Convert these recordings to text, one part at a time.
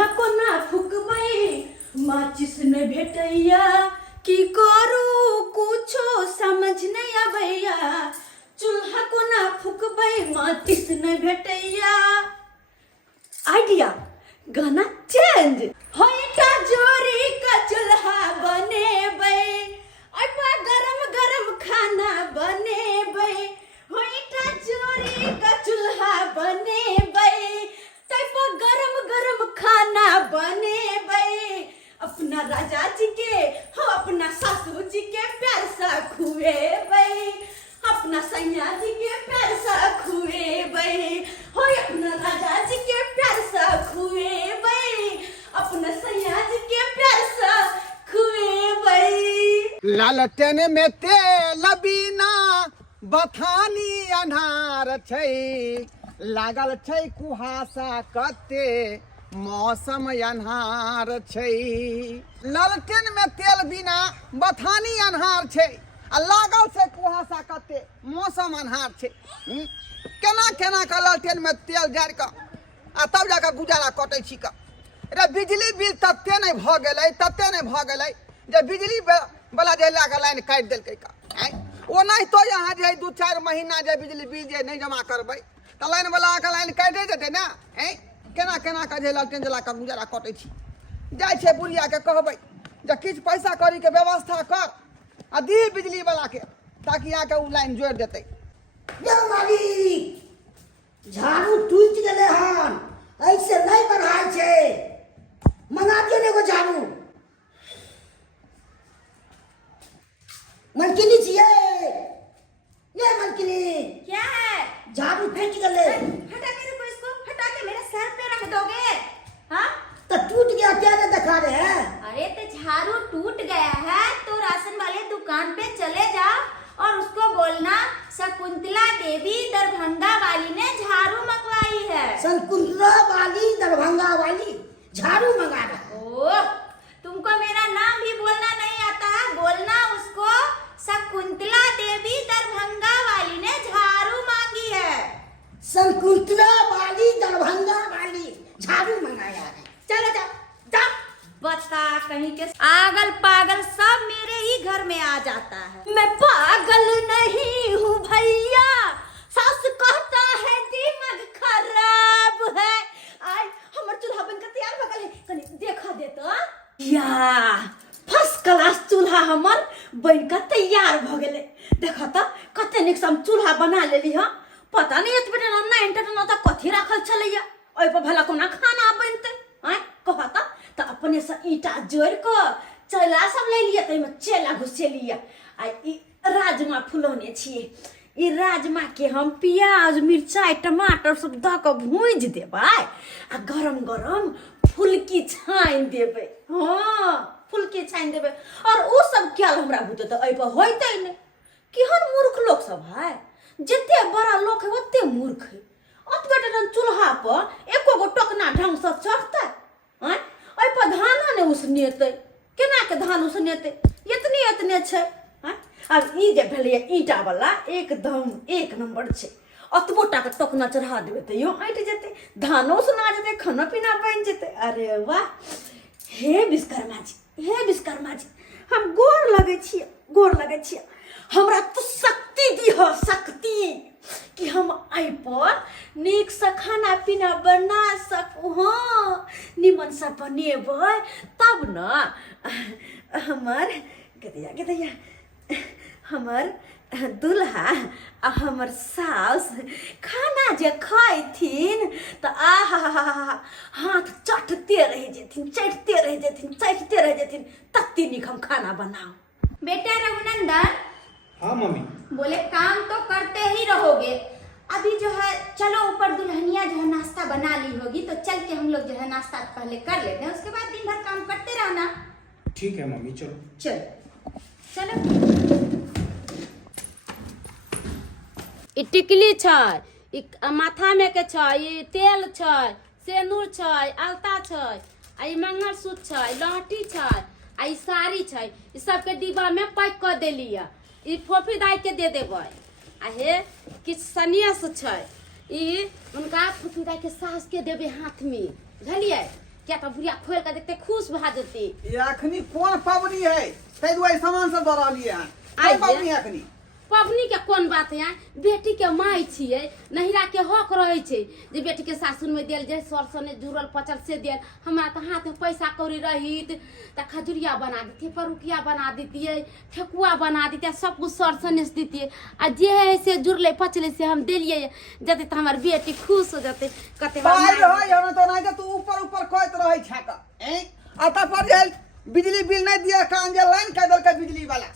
चूल्हा को ना फुकबई माचिस ने भेटैया की करू कुछो समझ नहीं आबैया चूल्हा को ना फुकबई माचिस ने भेटैया। आइडिया गाना चेंज होइटा जोरी का चूल्हा बनेबै अइपा गरम गरम खाना बनेबै होइटा जोरी का चूल्हा बनेबै तइपा गरम गरम खाना बनेबै अपना राजा जी के हो अपना सासू जी के प्यार सा खुएबै अपना सैया जी के प्यार सा खुएबै हो अपना राजा जी के प्यार सा खुएबै अपना सैया जी के प्यार सा खुएबै। लालटेन में तेल बिना बथानी अन्हार छै लागल छै कुहासा कते मौसम अन्हार छै। लालटेन में तेल बिना बथानी अन्हार छै आ लागल छै कुहासा कते मौसम अन्हार छै। केना केना के लालटेन में तेल जारि कऽ आ तब जाकर गुजारा कटै छी कऽ। रे बिजली बिल तते नहीं भऽ गेलै जे बिजली वाला जे लए कऽ लाइन काटि देलकै का। ओनाहितो यहाँ जे 2-4 महीना जे बिजली बिल जे नहीं जमा करबै तऽ लाइन वाला के लाइन काटि देतै ने। केना केना के जे लालटेन जला के गुजारा कटै छी। जाइ छै बुढ़िया के कहबै जे किछु पैसा कौड़ी के व्यवस्था कर आ दी बिजली वाला के ताकि आके उ लाइन जोड़ि देतै। झाड़ू टूटि गेलै हन ऐसे नहीं बढ़ाई छै मंगा दियो एगो झाड़ू। मलकिनी छियै ये मलकिनी क्या है? झाड़ू फट गेलै। हटा के रुको इसको हटा के मेरे सर पे रख दोगे? हाँ तो टूट गया क्या ने दिखा रहे हैं? अरे तो झाड़ू टूट गया है तो राशन वाले दुकान पे चले जाओ और उसको बोलना शकुंतला देवी दरभंगा वाली ने झाड़ू मंगवाई है। शकुंतला वाली दरभंगा वाली झाड़ू मंगा रहा। ओह तुमको मेरा नाम भी बोलना नहीं आता है बोलना उसको शकुंतला देवी दरभंगा वाली ने झाड़ू मांगी है। शकुंतला वाली दरभंगा वाली झाड़ू मंगाया है। चलो जाओ जाओ। बता कहीं के आगल पागल सब मेरे ही घर में आ जाता है। मैं पागल नहीं हूँ भैया सास कहता है दिमाग खराब है। आय हमर चूल्हा बनकर तैयार भ गेल है कनी देखा दे तो या फर्स्ट क्लास चूल्हा हमर बनकर तैयार भ गेले। देखा तो कते नीक हम चूल्हा बना लेली ह पता नहीं एतबे ना इंटरनेट ना त कथि राखल छलैया ओइ पर भला कोना खाना बनते। आय कहता तो अपने से ईटा जोड़ को चला सब ले लिया तो में चेला घुसेलिया आ ई राजमा फुलौने छिए ई राजमा के हम प्याज मिर्चाई टमाटर सब द के भूंज देबै आ गरम गरम फुलकी छाइन देबै। हां फुलकी छाइन देबै और उ सब क्या हमरा बुते तो ए पर होइतै ने केहन मूर्ख लोग सब है जते बड़ा लोग है ओते मूर्ख है। अतबे चूल्हा पर एको गो टोकना ढंग से चढ़तै हैं ओइ पर धान ने उसनेतै केना के धान उसनेतै इतने छै हैं। अब ई जे भेलै ईटा वाला एकदम एक नंबर छै अतबो टा के टोकना चढ़ा देबै त यो ऐट जेतै धानो उसना जेतै खाना पीना बनि जेतै। अरे वाह हे विश्वकर्मा जी हम गोर लगै छियै हमरा तो शक्ति दिह शक्ति कि हम आई पर नीक से खाना पीना बना सकू। हाँ निमन से बनेबै तब न हमर गदैया हमर दुल्हा आ हमर सास खाना जे खैथिन तो आहा हाथ चटते रह जेथिन तत्ती नीक हम खाना बनाओ। बेटा रघुनंदन हाँ मम्मी। बोले काम तो करते ही रहोगे अभी जो है चलो ऊपर दुल्हनिया जो है नाश्ता बना ली होगी तो चल के हम लोग जो है नाश्ता पहले कर लेते हैं उसके बाद दिन भर काम करते रहना। ठीक है मम्मी चलो। चलो ई टिकली छै ई माथा में के छै ई तेल छै सेनुर छै अलता छै आ ई मंगलसूत्र छै लहठी छै आ ई साड़ी छै ई सब के डिब्बा में पैक कर देलिया ई फोफी दाई के दे देबै आ हे किछ सनियस छै ई उनका फोफी दाई के सास के देबे हाथ में बुझलिए क्या तो बुढ़िया खोल कर देखते खुश भा जेते। ये अखनी कौन पबनी है तै दुआरे सामान सब दरा लिए हैं आइ कौन पबनी है अखनी पबनी के कोन बात है, बेटी के माई छिए, नहिरा के हक रहे छे जे बेटी के सासुर में देल जे सरसो ने जुड़ल पचल से देल। हमरा तो हाथ में पैसा कौड़ी रहित त खजुरिया बना देती, परुकिया बना देती, ठेकुआ बना देती, सब कुछ सरसो ने देती। आ जे है से जुड़ले पचले से हम देलिए जते त हमर बेटी खुश हो जते। कते बार पाई रह जाना तो नहीं तू ऊपर ऊपर कहत रहे छाका हैं आता पर जाइल बिजली बिल नहीं दिया कान जे लाइन कह देल के बिजली वाला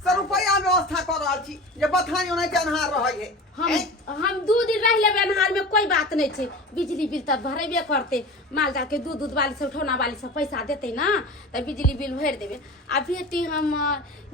100 रुपया व्यवस्था कर रहल छी जे बथानी ओने अनहार रहे है हम 2 दिन रह लेबे अनहार में कोई बात नहीं छे। बिजली बिल त भरेबे करते, माल जाके दूध वाली से उठौना वाली से पैसा देते ना त बिजली बिल भर देबे। आ बेटी हम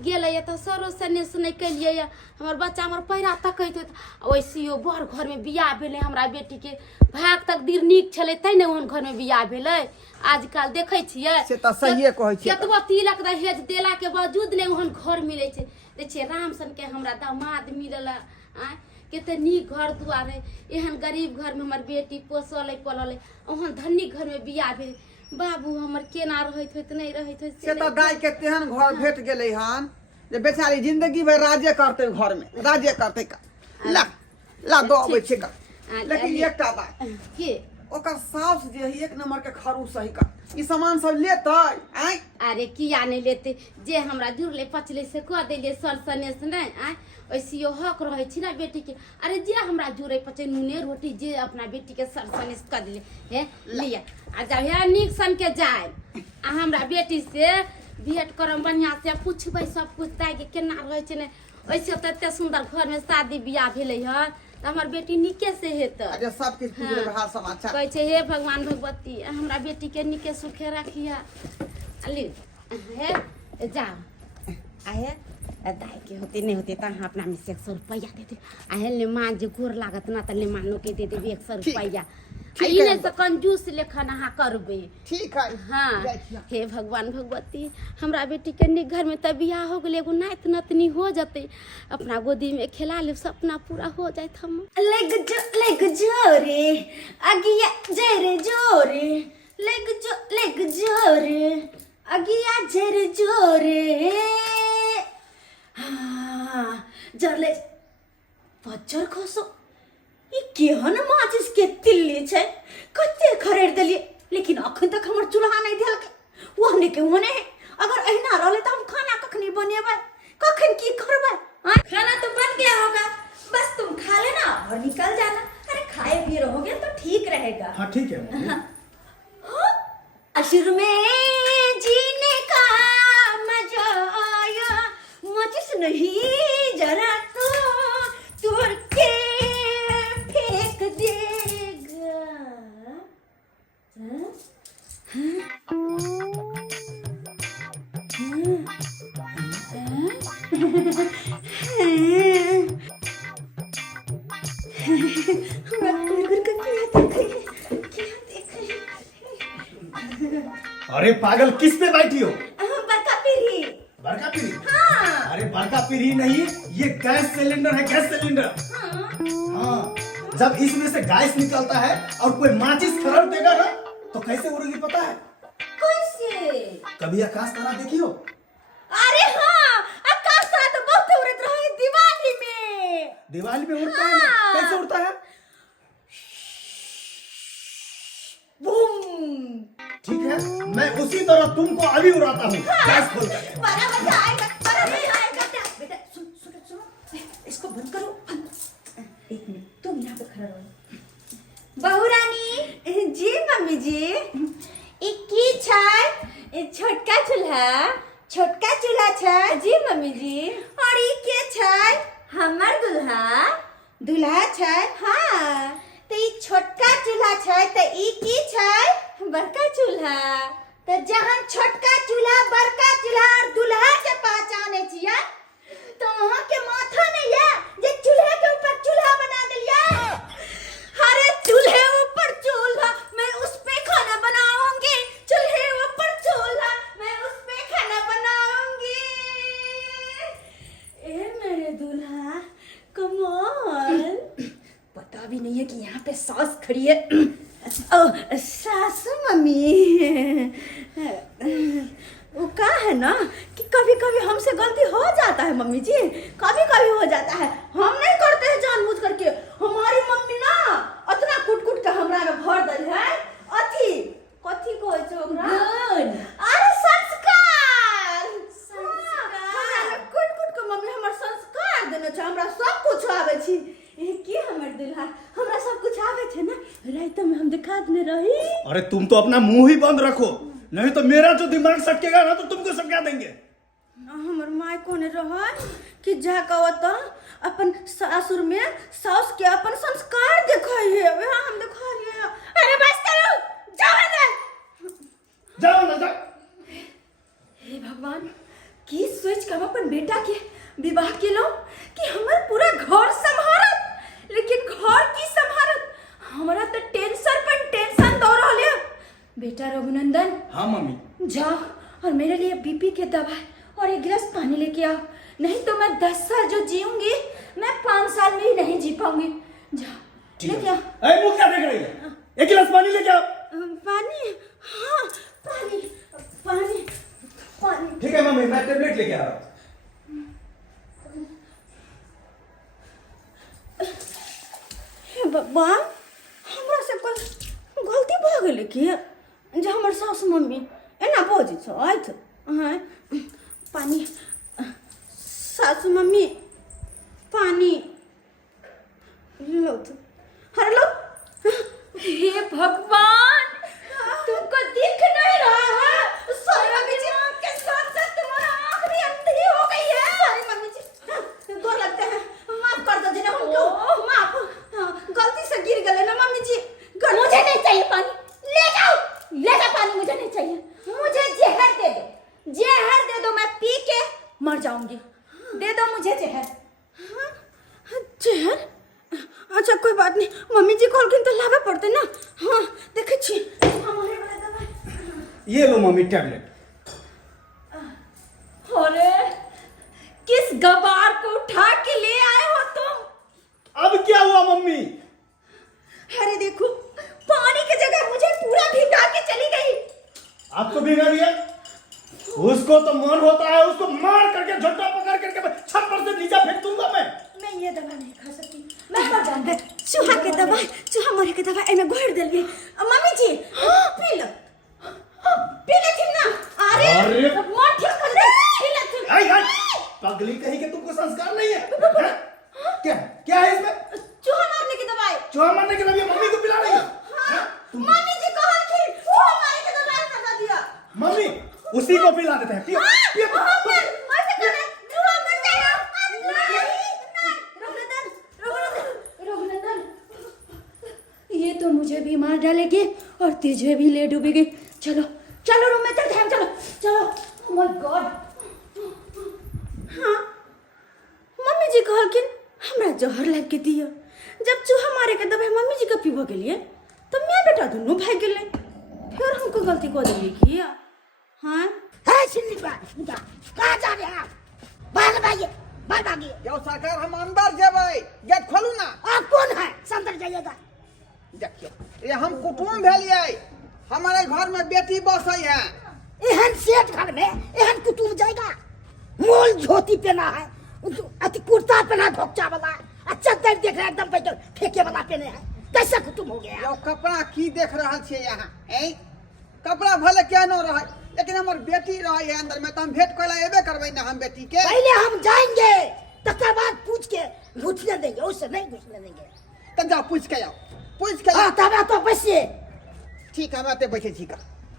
गेले त सरो सने सुने के लिए हमर बच्चा हमर पैरा तकैत ओइसी बड़ घर में बियाह भेले। हमरा बेटी के भाग तकदीर नीक छले तै ने ओहन घर में बियाह भेले। आजकल देखे छिए से त सहिए कहै छी केतबो तिलक दहेज देला के बावजूद ने ओहन घर मिले छे। देखिए रामसन के हमरा दामाद मिलल आ केते नीक घर दुआर है। एहन गरीब घर में हमर बेटी पोसल पलल ओहन धनी घर में बियाह भेल। बाबू हमर केना रहत होत नहीं रहत होत से त दाई के तेहन घर भेट गेलै हन जे बेचारी जिंदगी भर राज्य करते घर में राज्य करते का ला ला दो अबै छै का। लेकिन एकटा बात के ओकर साउस जे है 1 नंबर के खरू सही का ई सामान सब लेतै आइ अरे किया नहीं लेते, जे हमरा जुड़ले पचले से कह देलिए सरसने से नहीं आ वैसे हक रहे छी ना बेटी के। अरे जे हमरा जुड़े पचे नूने रोटी जे अपना बेटी के सरसने से कह दिले हे लिया आ जब हे नीक सन के जाए आ हमरा बेटी से भेंट करम बढ़िया से पूछबै सब कुछ ताई के केना रहे छै ने। वैसे तो एते सुंदर घर में शादी बियाह भेले ह हमर बेटी निके से हेत। अरे सब किछ पूछले हाल समाचार कहै छै हे भगवान भगवती हमरा बेटी के निके सुखे रखिया। अली हे जा आए दाई के होते नहीं होते तो अपना में से 100 रुपया देते। आहे ले मां जे गोर लागत ना त ले मानो के दे देबे 100 रुपया। आई ने से कंजूस लेखन हा करबे ठीक है हाँ। हे भगवान भगवती हमरा बेटी के निक घर में त बियाह हो गेले एगो नात नतनी हो जते अपना गोदी में खिला ले सपना पूरा हो जाए। हम लेग जोरे अगिया जरे जोरे लेग जोरे अगिया जरे जोरे हाँ जरले बच्चर खसो ये केहन माचिस के तिल्ली छै कते खरीद देलिए लेकिन अखन तक हमर चूल्हा नहीं देल के ओहने के ओहने है। अगर अहिना रहले त हम खाना कखनी बनेबै कखन की करबै। खाना तो बन गया होगा बस तुम खा लेना और निकल जाना। अरे खाए भी रहोगे तो ठीक रहेगा। हाँ ठीक है मम्मी। हाँ? अशुर में जीने का मजा आया माचिस नहीं जरा तो तोड़ के फेंक देगा। हाँ? अरे पागल किस पे बैठी हो? बड़का पीढ़ी। बड़का पीढ़ी? हाँ। अरे बड़का पीढ़ी नहीं ये गैस सिलेंडर है, गैस सिलेंडर। हाँ जब इसमें से गैस निकलता है और कोई माचिस खरीद देगा ना तो कैसे उड़ेगी पता है? कैसे? कभी आकाश तारा देखी हो? अरे हाँ आकाश तारा तो बहुत उड़त रहे दिवाली में। दिवाली में उड़ता है ना? हाँ। कैसे उड़ता है? बूम। ठीक है मैं उसी तरह तुमको अभी उड़ाता हूँ गैस खोल कर। बड़ा मजा आएगा बड़ा मजा आएगा। बेटा सुनो इसको बंद करो। 1 मिनट तुम यहाँ पे खड़ा रहो। बहू रानी जी मम्मी जी एक की छै छोटका चूल्हा छै जी मम्मी जी। और ई के छै हमर दूल्हा छै। हाँ तो ई छोटका चूल्हा छै तो ई की छै बड़का चूल्हा। तो जहाँ छोटका चूल्हा बड़का चूल्हा और दूल्हा के पहचाने छियै तो वहाँ के माथा नहीं है जे चूल्हे के ऊपर चूल्हा बना दिया। अरे चूल्हे ऊपर चूल्हा मैं उस पे खाना बनाऊंगी। चूल्हे ऊपर चूल्हा मैं उस पे खाना बनाऊंगी। ए मेरे दूल्हा कमाल पता भी नहीं है कि यहाँ पे सास खड़ी है। ओ सासू मम्मी, वो का है ना कि कभी कभी हमसे गलती हो जाता है मम्मी जी, कभी कभी हो जाता है। हम नहीं करते हैं जानबूझ करके। हमारी मम्मी ना इतना कुट कुट के हमरा में भर दल है। अथी कथी को छोकरा अरे संस्कार, कुट कुट के मम्मी हमर संस्कार देने छ। हमरा सब कुछ आवे छी। की हमर दुल्हा हमरा सब कुछ आवे छे ना, रात में हम दिखा देने रही। अरे तुम तो अपना मुंह ही बंद रखो, नहीं तो मेरा जो दिमाग सटकेगा ना तो तुमको सटका देंगे। हमर माय कोने रहन कि जा कहत अपन सासुर में सास के अपन संस्कार दिखाई है। वहां हम दिखा लिए। अरे बस करो, जाओ जाओ ना। हे भगवान, की सोच के हम अपन बेटा के विवाह केलो कि हमर पूरा घर संभारत, लेकिन घर की संभारत हमरा तो टेंशन पर टेंशन दो रहले। बेटा रघुनंदन, हाँ मम्मी, जाओ और मेरे लिए बीपी के दवा और एक गिलास पानी लेके आओ, नहीं तो मैं 10 साल जो जीऊंगी मैं 5 साल में ही नहीं जी पाऊंगी। जाओ लेके आओ। अरे मुंह क्या देख रही है? एक गिलास पानी लेके आओ। पानी? हाँ पानी पानी पानी। ठीक है मम्मी, मैं टेबलेट लेके आ रहा हूँ। भगवान, हमरा से कोई गलती भ गेलै कि जे हमर सास मम्मी एना बजै छथि? पानी, सासू मम्मी पानी लो तो। अरे लो। हे भगवान, तुमको दिख नहीं रहा है? सॉरी मम्मी जी, आपके साथ साथ तुम्हारा आँख भी अंधी हो गई है। सॉरी मम्मी जी, दो लगते हैं, माफ कर दो जिन्हें हमको। माफ, गलती से गिर गए ना मम्मी जी। मुझे नहीं चाहिए पानी, ले जाओ पानी, मुझे नहीं चाहिए। मुझे जहर दे दो, जहर दे दो, मैं पी के मर जाऊंगी। दे दो मुझे जहर। जहर? अच्छा कोई बात नहीं, मम्मी जी कॉल तो लावे पड़ते ना। हाँ देखे छी हमारे वाला दवाई। ये लो मम्मी टैबलेट। अरे किस गवार को उठा के ले आए हो तुम? अब क्या हुआ मम्मी? अरे देखो, पानी की जगह मुझे पूरा भिगा के चली गई। आपको भिगा दिया? उसको तो मन होता है, उसको मार करके झट्टा पकड़ करके मैं छप्पर से नीचे फेंक दूंगा। मैं ये दवा नहीं खा सकती। मैं तो जानते चूहा के दवा, चूहा मरे के दवा एमे घोर देलिए। Mummy G P low, P ले थी ना। अरे मत ठीक कर दे, पी ले थी। आई पगली कहीं के तुमको संस्कार नहीं है? क्या है इसमें? चूहा मारने की दवाई। चूहा मारने की दवाई मम्मी को पिला रही है? मम्मी जी कहा कि वो हमारे के दवाई बता दिया। मम्मी उसी को पिला देते हैं। पियो पियो। ये तो मुझे भी मार डालेगी और तुझे भी ले डूबेगी। चलो चलो रूम में चलते हैं, चलो चलो। Oh my God. हाँ मम्मी जी कहलकिन हमरा जहर लाग के दिया। जब चूहा मारे के दवाई मम्मी जी का पीबो के लिए तो मैं बेटा दोनों भाग गेले। फिर हमको गलती कर देली की। हाँ है सिन्नी बा, कहाँ जा रहे हैं? बाहर भागिए, बाहर भागिए। यो सरकार, हम अंदर जेबै, गेट खोलू ना। आप कौन है? अंदर जाइएगा। देखियो, ये हम कुटुम भेलिए, हमारे घर में बेटी बसई है। एहन सेठ घर में एहन कुटुम जाएगा? मोल धोती पहना है, अति कुर्ता पहना ढोकचा वाला, अच्छा देख देख रहा एकदम पैदल फेंके वाला पहने है। कैसा कुटुम हो गया? यो कपड़ा की देख रहा छे यहाँ? कपड़ा भले क्या न रहे, लेकिन हमार बेटी रहे है अंदर में, तो हम भेंट कैला एबे करबै ना हम बेटी के। पहले हम जाएंगे, तकर बाद पूछ के घुसने देंगे, उससे नहीं घुसने देंगे। तब जाओ पूछ के आओ, पूछ के हाँ तब तो बैठिए। ठीक है, आते बैठे छी का,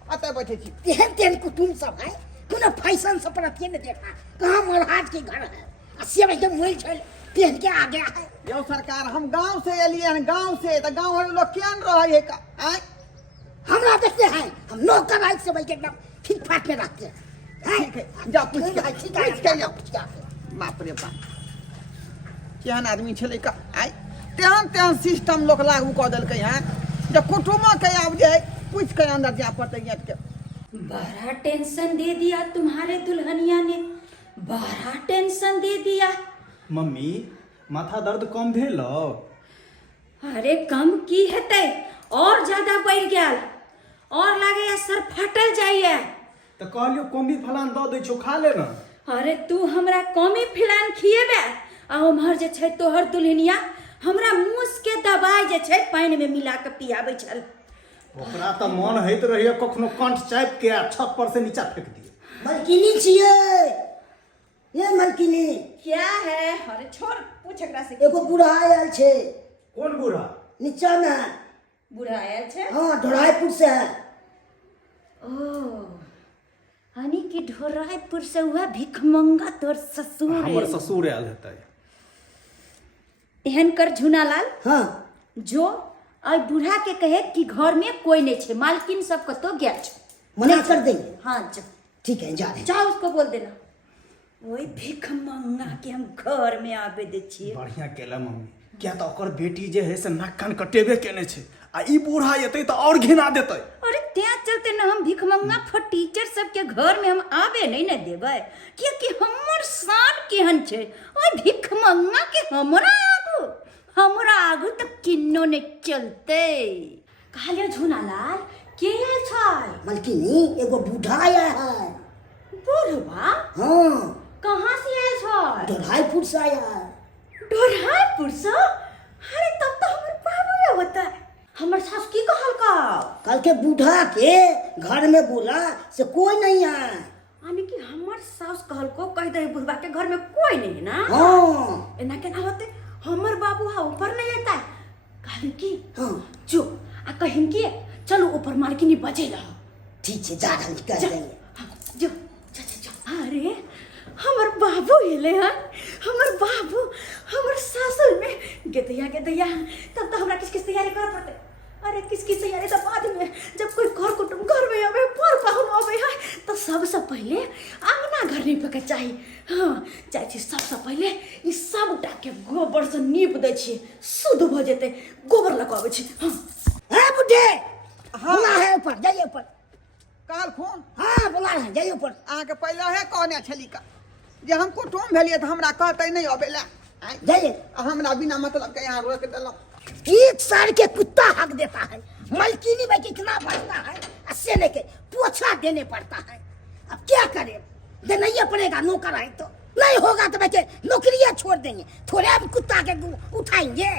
आते बैठे छी। तेहन तेहन कुटुम सब है, कोनो फैशन सब पर अथिए ने देखा। कहाँ महाराज के घर है, अस्सी एकदम मोल छल पहन के आ गया है। यो सरकार, हम गांव से एलिए हैं, गांव से, तो गांव वाले लोग क्या रहे है का? हमरा देखते हैं, हम नौकर राज से बैठ एकदम ठीक ठाक में रखते हैं। ठीक है, जाओ पूछ के, पूछ के जाओ। बाप रे बाप, केहन आदमी छले का? तेहन तेहन सिस्टम लोग लागू कऽ देलकै हैं, जब कुटुम्ब के आब जाए पूछ के अंदर जा पड़ते गेट के। बड़ा टेंशन दे दिया तुम्हारे दुल्हनिया ने, बड़ा टेंशन दे दिया। मम्मी माथा दर्द कम भेल? अरे कम की हेतै, और ज्यादा बढ़ गया और लगे सर फटल जाइए। तो कहलियो कोम्बी फलान दो दे छो खा ले ना। अरे तू हमरा कमी फिलान खिएबे आ उम्हर जे छै तोहर दुल्हनिया हमरा मुस के दवाई जे छै पानी में मिला के पियाबै छल। ओकरा तो मन होइत रहिए कखनो कंठ चापि के छत पर से नीचा फेंक दिए। मलकिनी छिए ये मलकिनी। क्या है? अरे छोड़ पूछ एकरा से। एगो बूढ़ा आयल छे। कौन बूढ़ा? नीचा में बूढ़ा आयल छै? हाँ ढोराईपुर से है। ओ हनी की ढोराईपुर से हुआ भिखमंगा तोर ससुर। हमर ससुर आयल हेतै। एहन कर झुनालाल। हाँ जो आई बूढ़ा के कहे कि घर में कोई नहीं छे, मालकिन सब कतो गया छे। मना कर देंगे। हाँ जा ठीक है जा रहे हैं। जाओ उसको बोल देना वही भिखमंगा के हम घर में आबे दे छिए। बढ़िया केला मम्मी, क्या तो ओकर बेटी जे है से नाक कान कटेबे केने छे आ ई बूढ़ा एतै तो और घिना देतै। अरे त्या चलते न हम भिखमंगा फटीचर सब के घर में हम आबे नहीं न देबै, क्योंकि हमर शान केहन छे। ओए भिखमंगा के हमरा आगू तक किन्नो ने चलते। कहलियो झुनालाल के आयल छै? मलकिनी एगो बूढ़ा आया है। बूढ़वा? हाँ कहाँ से आयल छै? ढोराईपुर से आया है। ढोराईपुर से? अरे तब तो हमर बाबू होता है। हमर सास की कहल का? कल के बूढ़ा के घर में बोला से कोई नहीं है। यानी कि हमर सास कहल को कह दे बुढ़वा के घर में कोई नहीं है ना। हाँ एना केना होते? हमर बाबू हा ऊपर नहीं आता है। कहले की हाँ जो आ कहिन की चलो ऊपर मालकिनी बजेला। ठीक है जा रहे कर जा, देंगे। हाँ, जो अरे हमर बाबू हेले हैं। हमर बाबू हमर सासुर में गेदैया तब तो हमरा किस तैयारी कर पड़ते। अरे किसकी तैयारी तो बाद में, जब कोई घर कुटुम घर में आवे पर पाहुन आवे है तो सबसे पहले अंगना घर नीप के चाहिए। हाँ चाची सबसे पहले ई सब उठा के गोबर से नीप दे छी, शुद्ध भ जेते। गोबर लगावे छी। हाँ है बुढ़े। बुला है ऊपर जाइए ऊपर। काल खून हाँ बुला रहे हैं जाइए ऊपर। अहाँके पहले है कहने छली का जे हम कुटुम भेलिए तो हमरा कहते नहीं अबेला। जाइए। हमरा बिना मतलब के यहाँ रोक देलौं। एक साल के कुत्ता हक देता है। मलकिनी में कितना बढ़ता है, इससे लेके पोछा देने पड़ता है। अब क्या करें, देना ही पड़ेगा। नौकर है तो नहीं होगा तो बच्चे नौकरियां छोड़ देंगे। थोड़े अब कुत्ता के उठाएंगे।